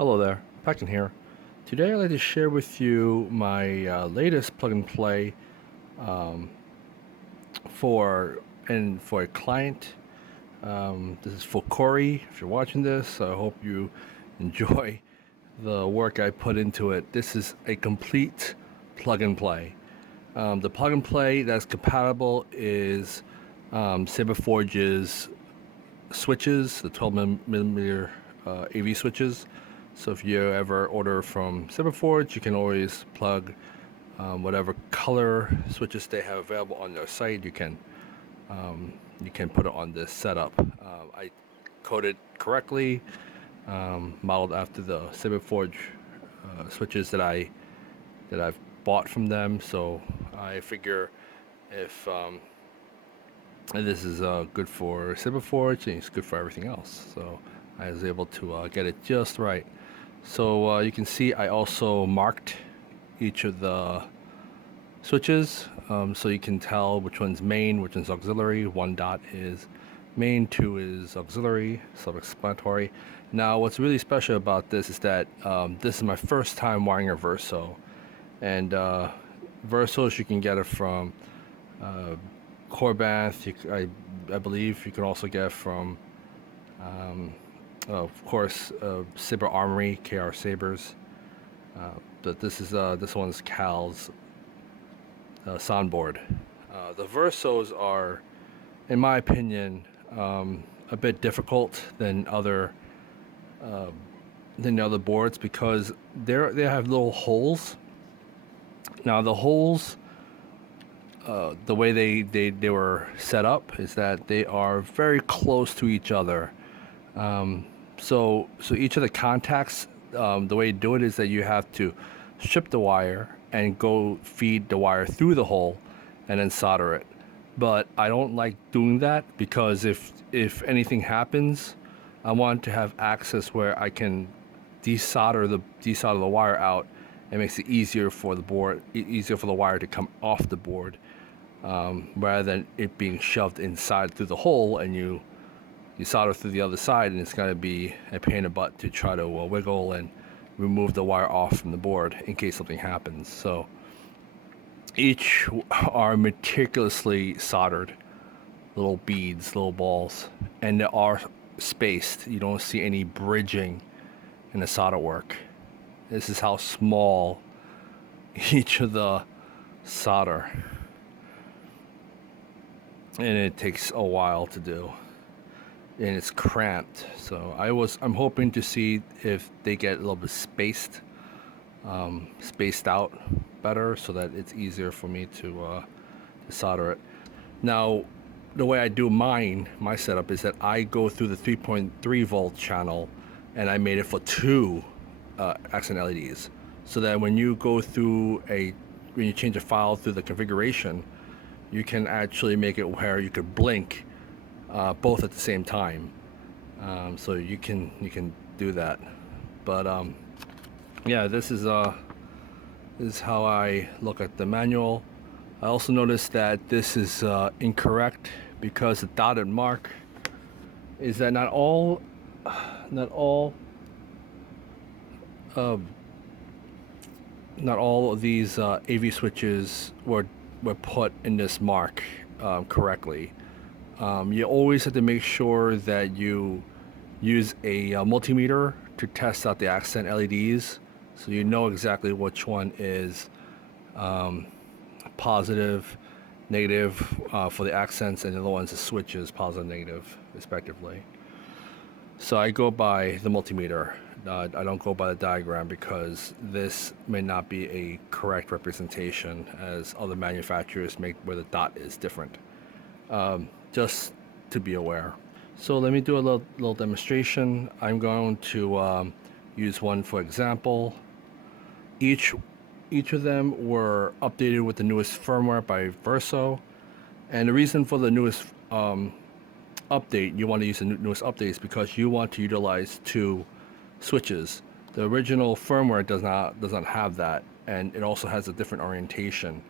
Hello there, back in here. Today I'd like to share with you my latest plug and play um, for a client. This is for Corey. If you're watching this, I hope you enjoy the work I put into it. This is a complete plug and play. The plug and play that's compatible is Saberforge's switches, the 12 millimeter AV switches. So if you ever order from Cyberforge, you can always plug whatever color switches they have available on their site. You can put it on this setup. I coded correctly, modeled after the Cyberforge switches that I've bought from them. So I figure if and this is good for Cyberforge and it's good for everything else. So I was able to get it just right. So you can see I also marked each of the switches, so you can tell which one's main, which one's auxiliary. One dot is main, two is auxiliary, self-explanatory. Now what's really special about this is that this is my first time wiring a Verso, and Versos you can get it from Corbath. I believe you can also get from of course, Saber Armory, KR Sabers. But this one's Cal's soundboard. The Versos are, in my opinion, a bit difficult than the other boards because they have little holes. Now the holes, the way they were set up is that they are very close to each other. So each of the contacts, the way you do it is that you have to strip the wire and go feed the wire through the hole and then solder it. But I don't like doing that because if anything happens, I want to have access where I can desolder the wire out. It makes it easier for the board, easier for the wire to come off the board, rather than it being shoved inside through the hole and you solder through the other side, and it's going to be a pain in the butt to try to wiggle and remove the wire off from the board in case something happens. So each are meticulously soldered, little beads, little balls, and they are spaced. You don't see any bridging in the solder work. This is how small each of the solder, and it takes a while to do. And it's cramped, so I'm hoping to see if they get a little bit spaced out better, so that it's easier for me to solder it. Now, the way I do my setup is that I go through the 3.3 volt channel, and I made it for two accent LEDs, so that when you change a file through the configuration, you can actually make it where you could blink both at the same time, so you can do that. But yeah, this is how I look at the manual. I also noticed that this is incorrect because the dotted mark is that not all of these AV switches were put in this mark correctly. You always have to make sure that you use a multimeter to test out the accent LEDs, so you know exactly which one is positive, negative for the accents, and the other one's the switches, positive, negative, respectively. So I go by the multimeter. I don't go by the diagram because this may not be a correct representation, as other manufacturers make where the dot is different. Just to be aware. So let me do a little demonstration. I'm going to use one for example. Each of them were updated with the newest firmware by Verso, and the reason for the newest update, you want to use the newest updates because you want to utilize two switches. The original firmware does not have that, and it also has a different orientation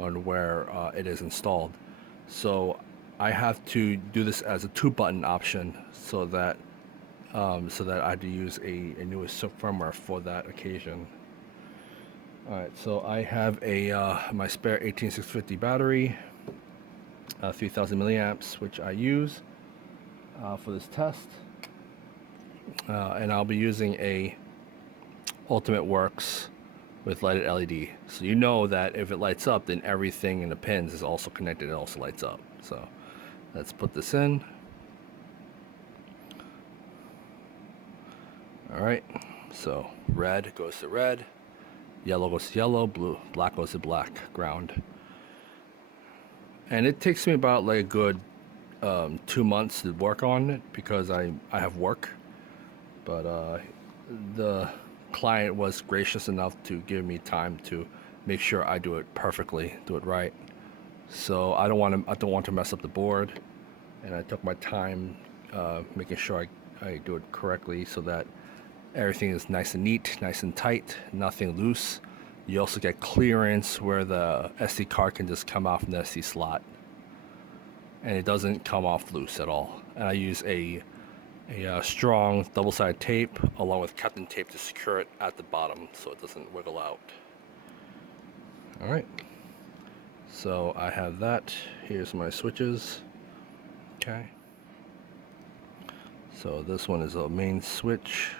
on where it is installed. So I have to do this as a 2-button option so that so that I had to use a newest firmware for that occasion. Alright, so I have my spare 18650 battery, 3000 milliamps, which I use for this test. And I'll be using a Ultimate Works with lighted LED. So you know that if it lights up, then everything in the pins is also connected and also lights up. So let's put this in. Alright, so red goes to red, yellow goes to yellow, black goes to black ground. And it takes me about like a good 2 months to work on it because I have work. But the client was gracious enough to give me time to make sure I do it perfectly, do it right. So I don't want to mess up the board, and I took my time making sure I do it correctly so that everything is nice and neat, nice and tight, nothing loose. You also get clearance where the SD card can just come out from the SD slot, and it doesn't come off loose at all. And I use a strong double-sided tape along with Captain tape to secure it at the bottom so it doesn't wiggle out. Alright, so I have that. Here's my switches. Okay, so this one is a main switch.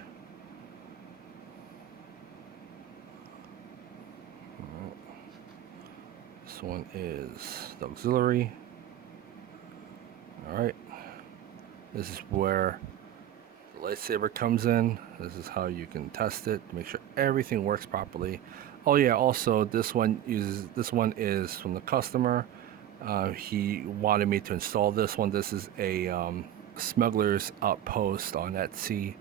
This one is the auxiliary. Alright, this is where the lightsaber comes in. This is how you can test it to make sure everything works properly. Oh yeah, also this one is from the customer. He wanted me to install this one. This is a Smugglers Outpost on Etsy.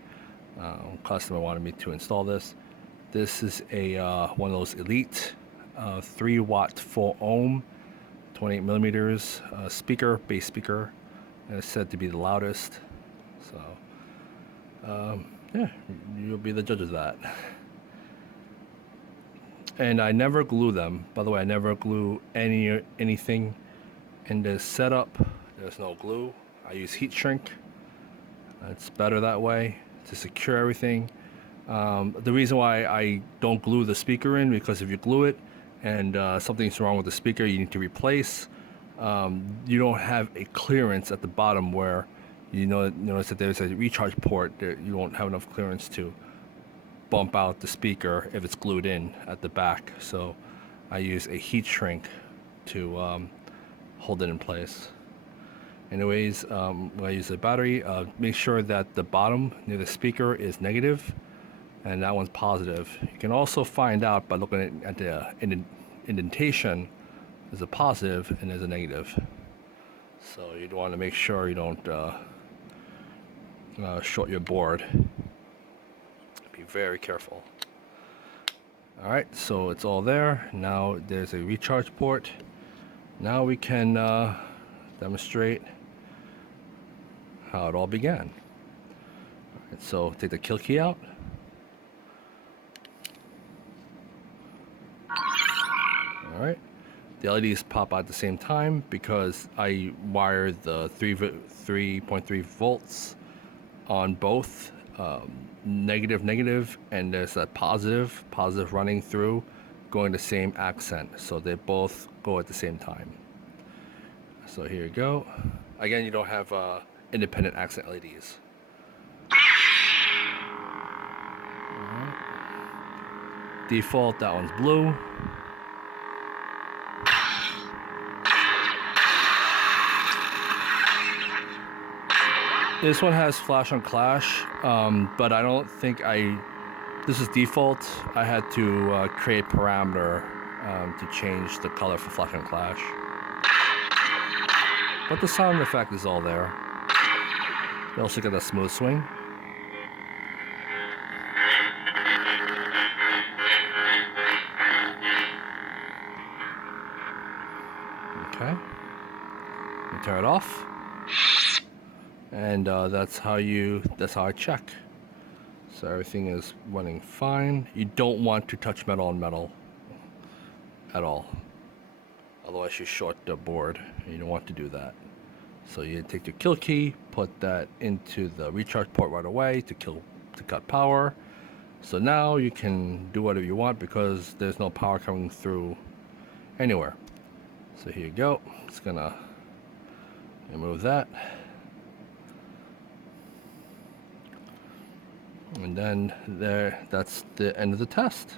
Customer wanted me to install this. This is a one of those Elite 3-watt full ohm 28 millimeters speaker, bass speaker, and it's said to be the loudest. So yeah, you'll be the judge of that. And I never glue them. By the way, I never glue anything in this setup. There's no glue. I use heat shrink. It's better that way to secure everything. The reason why I don't glue the speaker in, because if you glue it and something's wrong with the speaker you need to replace, you don't have a clearance at the bottom where notice that there's a recharge port. You won't have enough clearance to bump out the speaker if it's glued in at the back. So I use a heat shrink to hold it in place. Anyways, when I use the battery, make sure that the bottom near the speaker is negative and that one's positive. You can also find out by looking at the indentation. There's a positive and there's a negative. So you'd want to make sure you don't short your board. Be very careful. Alright, so it's all there. Now there's a recharge port. Now we can demonstrate how it all began. Alright, so take the kill key out. Alright, the LEDs pop out at the same time because I wired the 3.3 volts on both. Negative, and there's a positive running through, going the same accent, so they both go at the same time. So here you go. Again, you don't have independent accent LEDs. Default, that one's blue. This one has flash on clash, but I don't think this is default. I had to create parameter to change the color for flash on clash. But the sound effect is all there. You also get a smooth swing. Okay. You turn it off. And that's how I check. So everything is running fine. You don't want to touch metal on metal at all. Otherwise you short the board. You don't want to do that. So you take your kill key, put that into the recharge port right away to cut power. So now you can do whatever you want because there's no power coming through anywhere. So here you go. It's gonna remove that. And then that's the end of the test.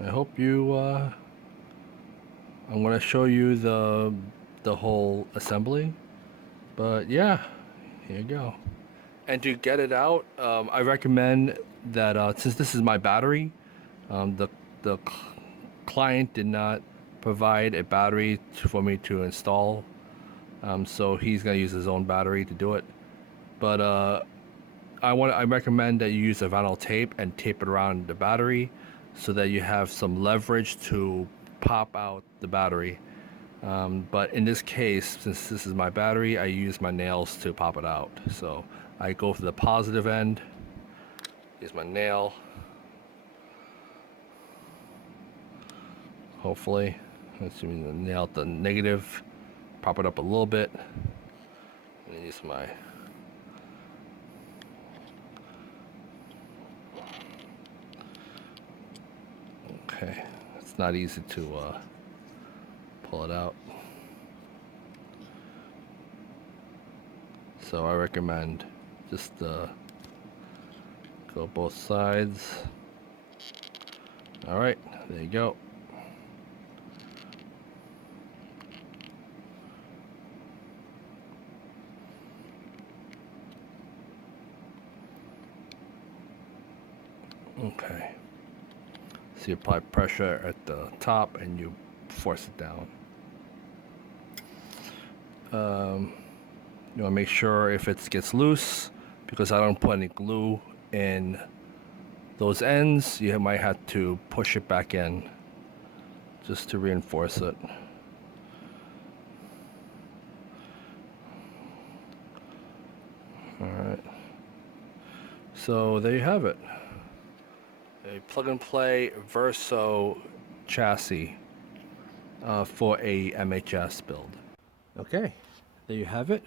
I hope you, I'm gonna show you the whole assembly, but yeah, here you go. And to get it out, I recommend that since this is my battery, the client did not provide a battery for me to install, so he's gonna use his own battery to do it. But I recommend that you use a vinyl tape and tape it around the battery so that you have some leverage to pop out the battery. But in this case, since this is my battery, I use my nails to pop it out. So I go for the positive end, use my nail. Hopefully, let's nail the negative, pop it up a little bit, and then use my okay. It's not easy to pull it out. So I recommend just go both sides. All right, there you go. Okay. So you apply pressure at the top and you force it down. You want to make sure if it gets loose, because I don't put any glue in those ends, you might have to push it back in just to reinforce it. Alright, so there you have it, a plug-and-play Verso chassis for a MHS build. Okay, there you have it.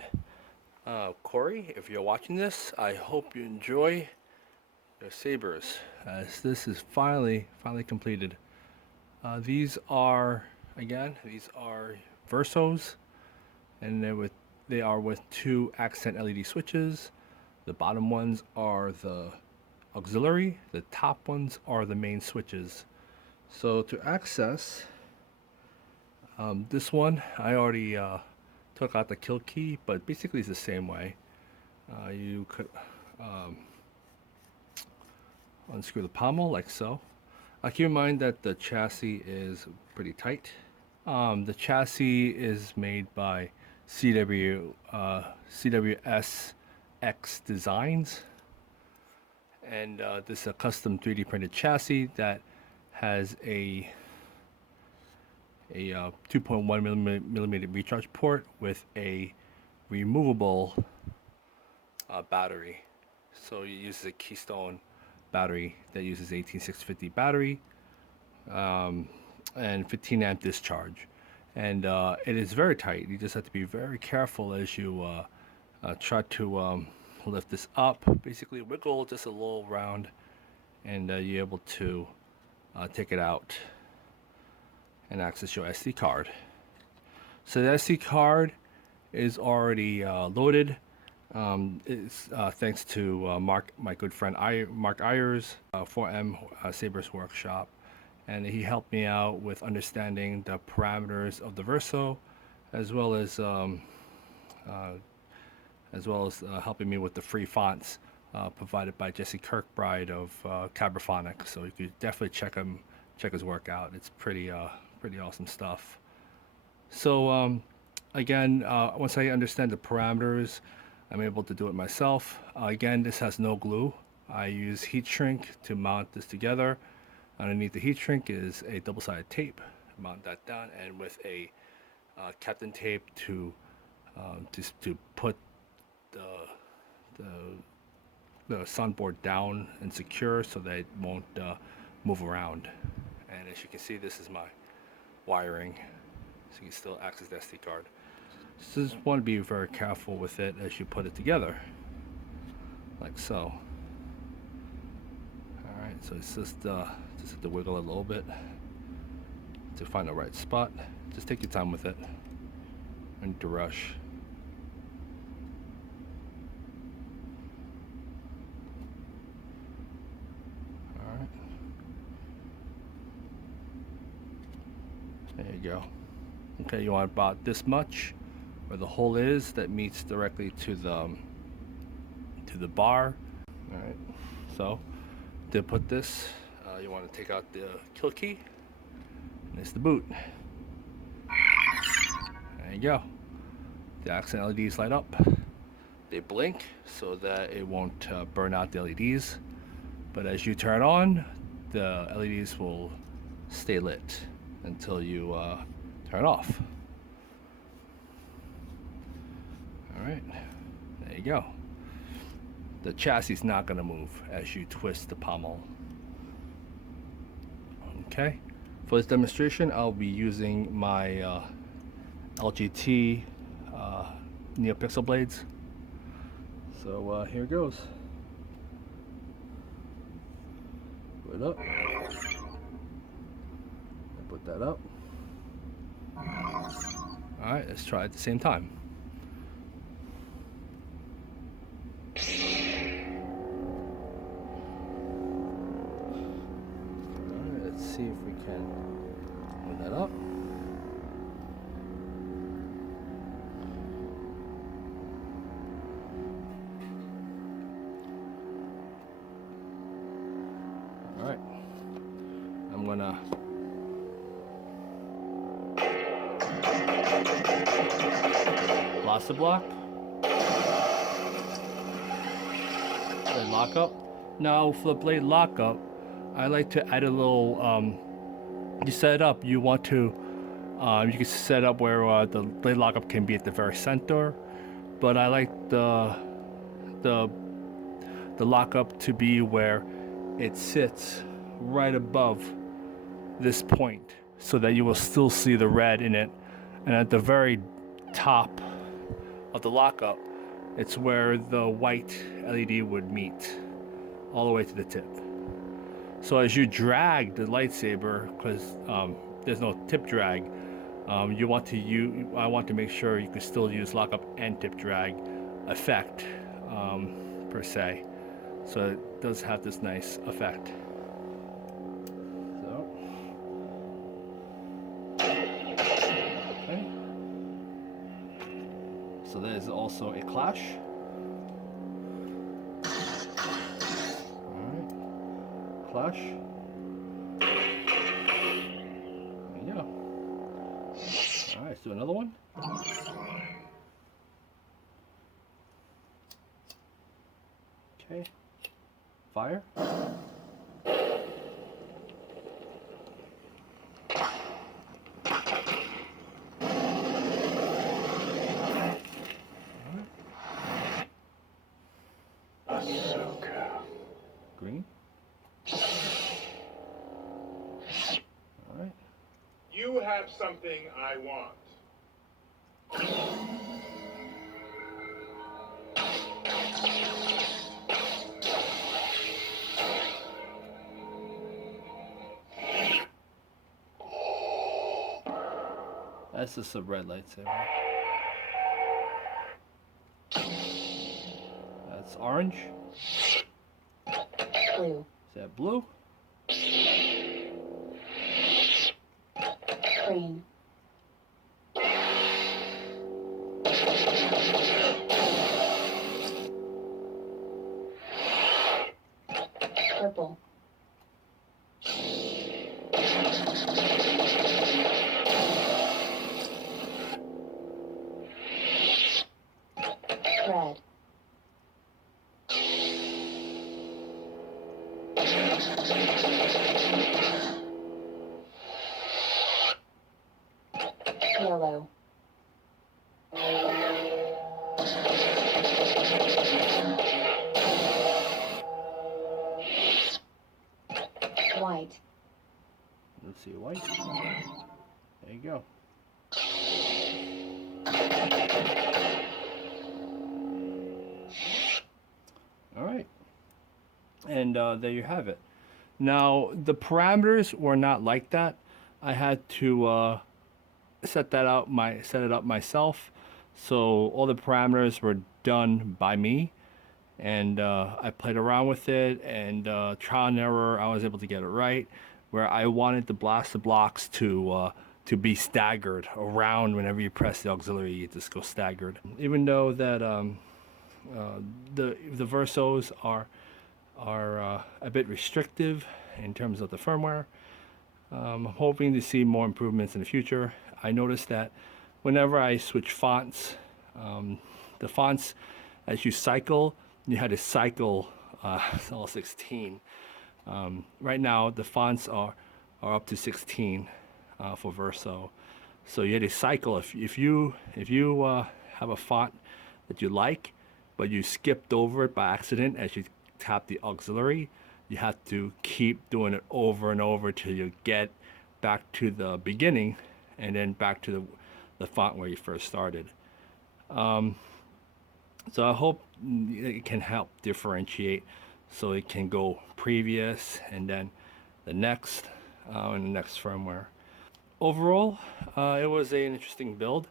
Corey, if you're watching this, I hope you enjoy your sabers, as this is finally completed. These are Versos, and they are with 2 accent LED switches. The bottom ones are the auxiliary, the top ones are the main switches. So to access this one, I already took out the kill key, but basically it's the same way. You could unscrew the pommel like so. Keep in mind that the chassis is pretty tight. The chassis is made by CWSxDesigns, and this is a custom 3D printed chassis that has a 2.1 millimeter recharge port with a removable battery. So it uses a Keystone battery that uses 18650 battery and 15 amp discharge, and it is very tight. You just have to be very careful as you try to lift this up. Basically wiggle just a little round, and you're able to take it out and access your SD card. So the SD card is already loaded. It's thanks to my good friend Mark Ayers, 4M Sabers Workshop, and he helped me out with understanding the parameters of the Verso, as well as helping me with the free fonts provided by Jesse Kirkbride of Cabraphonic. So you could definitely check his work out. It's pretty awesome stuff. So again, once I understand the parameters, I'm able to do it myself. Again, this has no glue. I use heat shrink to mount this together. Underneath the heat shrink is a double-sided tape. Mount that down, and with a Captain tape to just to put the soundboard down and secure so that it won't move around. And as you can see, this is my wiring, so you can still access the SD card. Just want to be very careful with it as you put it together, like so. All right, so it's just have to wiggle it a little bit to find the right spot. Just take your time with it. No need to rush. All right. There you go. Okay, you want about this much where the hole is that meets directly to the bar. All right. So to put this, you want to take out the kill key. And it's the boot. There you go. The accent LEDs light up. They blink so that it won't burn out the LEDs. But as you turn on, the LEDs will stay lit until you turn off. All right, there you go. The chassis is not going to move as you twist the pommel. Okay, for this demonstration, I'll be using my LGT neopixel blades. So here goes. Put it up. Put that up. All right, let's try it at the same time. All right, let's see if we can move that up. All right, I'm gonna plastic block, blade lockup. Now for the blade lockup, I like to add a little. You set it up. You want to. You can set up where the blade lockup can be at the very center, but I like the lockup to be where it sits right above this point, so that you will still see the red in it, and at the very top of the lockup, it's where the white LED would meet all the way to the tip. So as you drag the lightsaber, because there's no tip drag, I want to make sure you can still use lockup and tip drag effect per se. So it does have this nice effect. Okay. So there's also a clash. Alright. Clash. There you go. Alright, let's do another one. Okay. Fire. Green. All right. You have something I want. That's just a red lightsaber. That's orange. Blue. Is that blue? Green. Purple. Red. Yellow. White. Let's see, white. There you go. All right, and there you have it. Now the parameters were not like that. I had to set it up myself. So all the parameters were done by me, and I played around with it, and trial and error, I was able to get it right. Where I wanted the blaster blocks to be staggered around whenever you press the auxiliary, it just goes staggered. Even though that the Versos are a bit restrictive in terms of the firmware, I'm hoping to see more improvements in the future. I noticed that whenever I switch fonts, the fonts, as you cycle, you had to cycle all 16. Right now, the fonts are up to 16 for Verso. So you had to cycle. If you have a font that you like, but you skipped over it by accident as you tap the auxiliary, you have to keep doing it over and over till you get back to the beginning, and then back to the font where you first started. So I hope it can help differentiate, so it can go previous and then the next and the next firmware. Overall, it was an interesting build,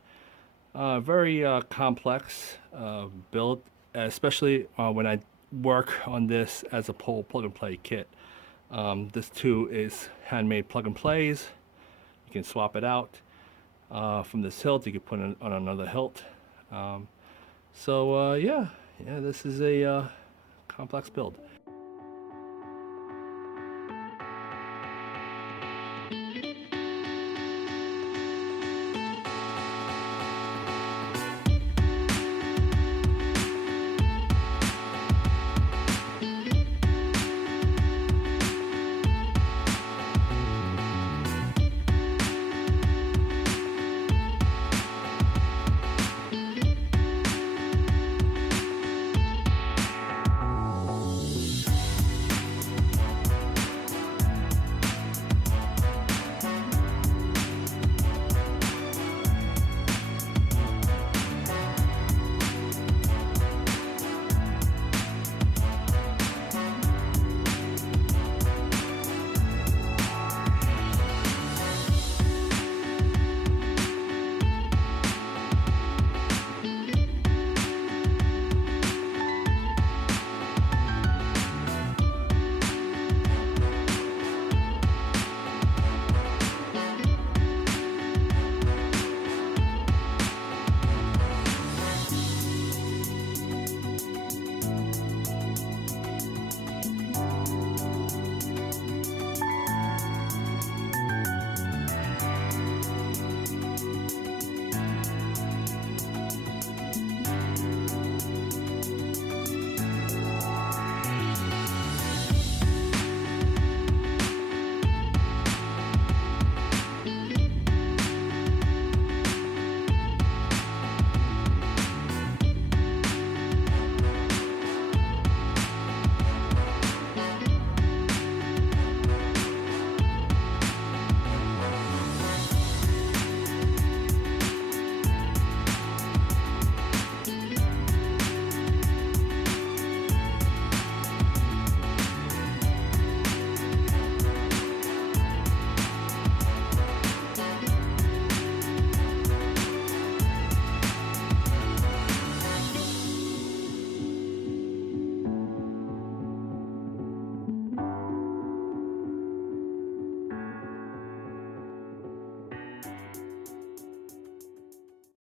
very complex build, especially when I work on this as a plug and play kit. This too is handmade plug and plays. You can swap it out from this hilt. You can put it on another hilt. Yeah, this is a complex build.